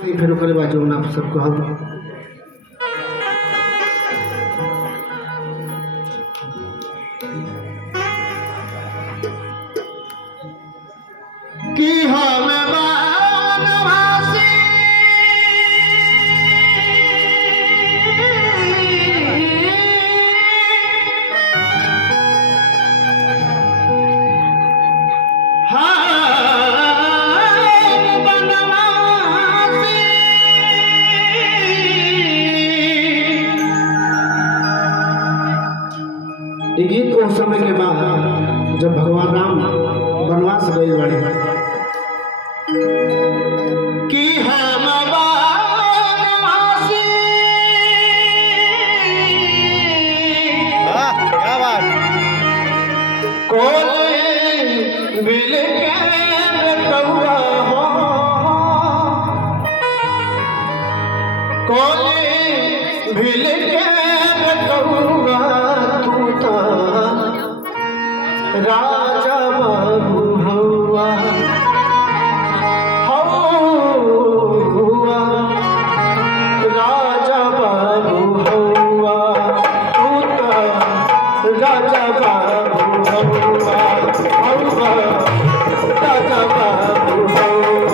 फिर ओकरे बाद जो आप सबको हम कि हम बनवासी ये गीत उस समय के बाद जब भगवान राम वनवास गए बड़े कि हम वनवासी क्या बात कोले मिल के बेटुआ हो कोले मिल के बेटुआ राजा बाबू हुआ राजा बाबू हुआ राजा बाबू हुआ राजा बाबू हुआ राजा बाबू हुआ राजा बाबू हुआ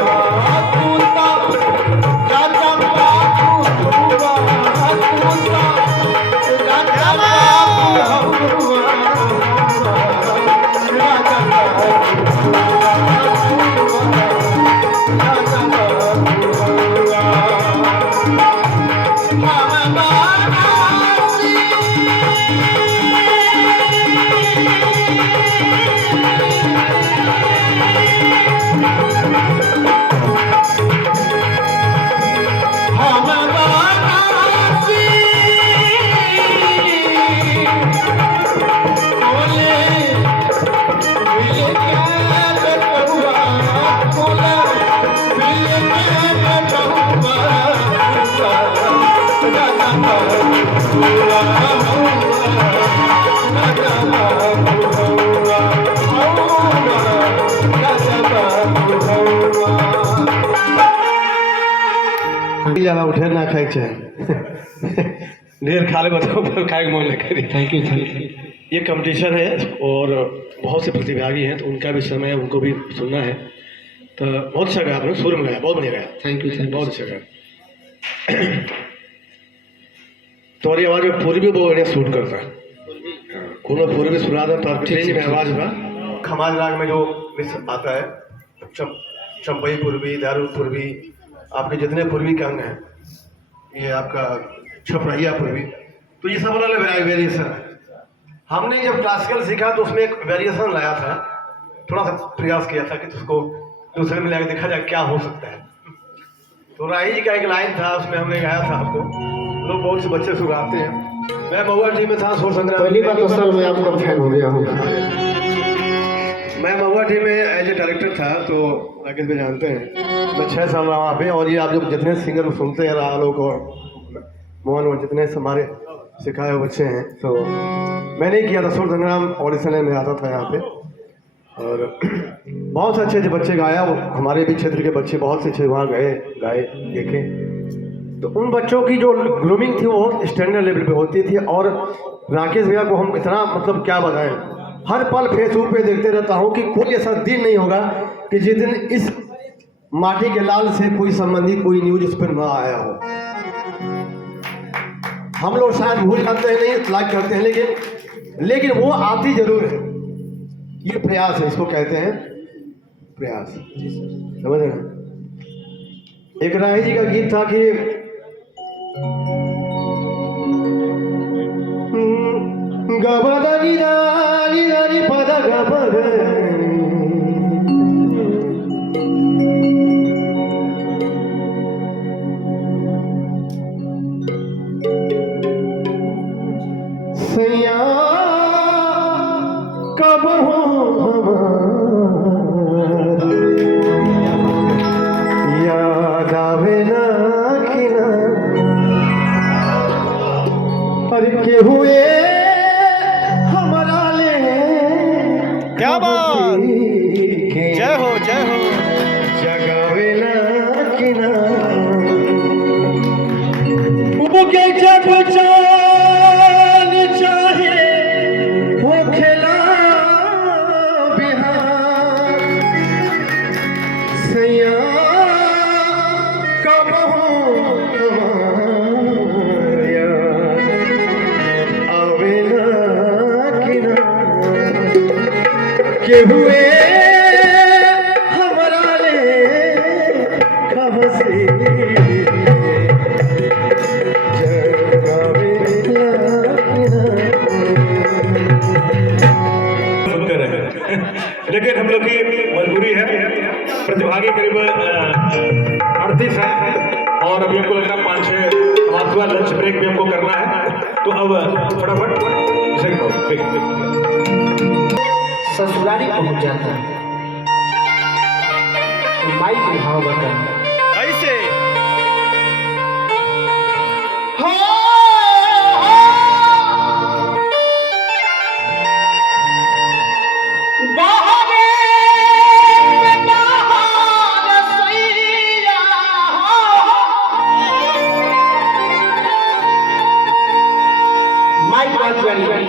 ज्यादा उठे ना खाए चाहे ढेर खा ले बताओ खाए मन नहीं करी। थैंक यू ये कंपटीशन है और बहुत से प्रतिभागी हैं तो उनका भी समय है, उनको भी सुनना है। तो बहुत अच्छा गाया आपने, सुर में गाया, बहुत बढ़िया गाया। थैंक यू बहुत अच्छा गाया। तुम्हारी आवाज में पूर्वी बहुत बढ़िया सूट करता है। कोनो पूर्वी सुना था तो ट्रेन में आवाज का खमाज राग में जो मिस आता है चंपई पूर्वी, दारू पूर्वी, आपके जितने पूर्वी के अंग हैं, ये आपका छपरैया पूर्वी, तो ये सब अलग वेरिएशन है। हमने जब क्लासिकल सीखा तो उसमें एक वेरिएशन लाया था, थोड़ा सा प्रयास किया था कि उसको दूसरे में लाकर देखा जाए क्या हो सकता है। तो राही जी का एक लाइन था, उसमें हमने गाया था आपको, लोग बहुत से बच्चे सुनाते हैं। मैं महुआ टीम में था, सुर संग्राम पहली बार तो सर मैं आपका फैन हो गया हूँ। मैं महुआ टीम में एज ए डायरेक्टर था, तो राकेश भाई जानते हैं मैं 6 साल रहा वहाँ पे। और ये आप जब जितने सिंगर सुनते हैं आलोक और मोहन और जितने हमारे सिखाए हुए बच्चे हैं, तो मैंने ही किया था सुर संग्राम ऑडिशन में आता था यहाँ पे। और बहुत से अच्छे अच्छे बच्चे गाया, हमारे भी क्षेत्र के बच्चे बहुत से अच्छे वहाँ गए गाए देखे। तो उन बच्चों की जो ग्रूमिंग थी वो स्टैंडर्ड लेवल पे होती थी। और राकेश भैया को हम इतना मतलब क्या बताएं, हर पल फेसबुक पे देखते रहता हूँ कि कोई ऐसा दिन नहीं होगा कि जिस दिन इस माटी के लाल से कोई संबंधी कोई न्यूज इस पर ना आया हो। हम लोग शायद भूल जाते हैं, नहीं लाइक करते हैं, लेकिन वो आती जरूर है। ये प्रयास है, इसको कहते हैं प्रयास, समझ रहे हैं। एक राही जी का गीत था कि गबदनी दानी दानी पद गबद सैया कब हो याद आवे ना कि ना अरे के हुए हमारा ले क्या बात के हुए हमरा ले खबसी लेकिन हम लोग की मजबूरी है, प्रतिभागी करीब 38 है और अभी हमको लग रहा है 5-6 हमारा लंच ब्रेक भी हमको करना है, तो अब फटाफट ससुराली पहुंच जाता है तो माई के भाव बता ऐसे माई बात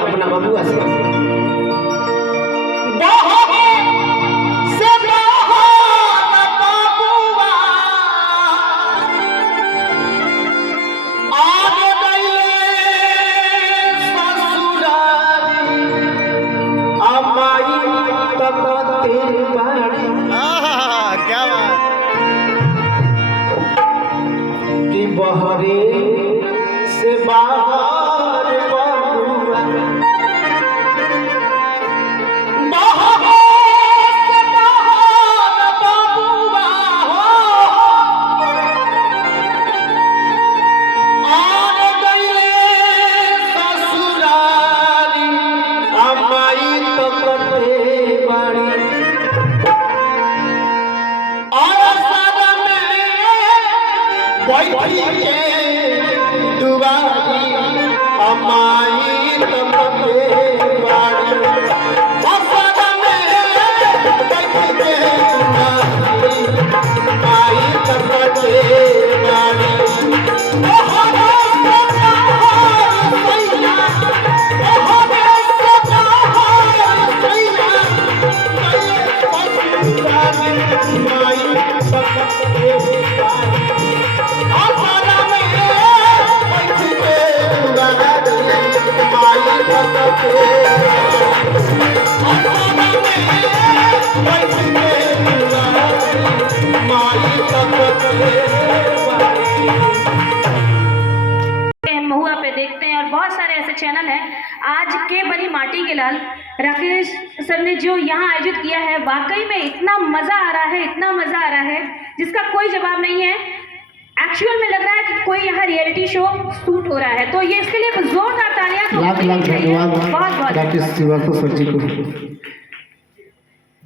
अपना बबुआ से क्या बात कि बहरे से बाहर बबुआ महुआ पे देखते हैं और बहुत सारे ऐसे चैनल हैं। आज के बनी माटी के लाल राकेश सर ने जो यहाँ आयोजित किया है, वाकई में इतना मज़ा आ रहा है, इतना मज़ा आ रहा है जिसका कोई जवाब नहीं है। एक्चुअल में लग रहा है कि कोई यहाँ रियलिटी शो शूट हो रहा है, तो ये इसके लिए जोरदार तालियां। लाख लाख धन्यवाद डॉक्टर श्रीवास्तव सर जी को।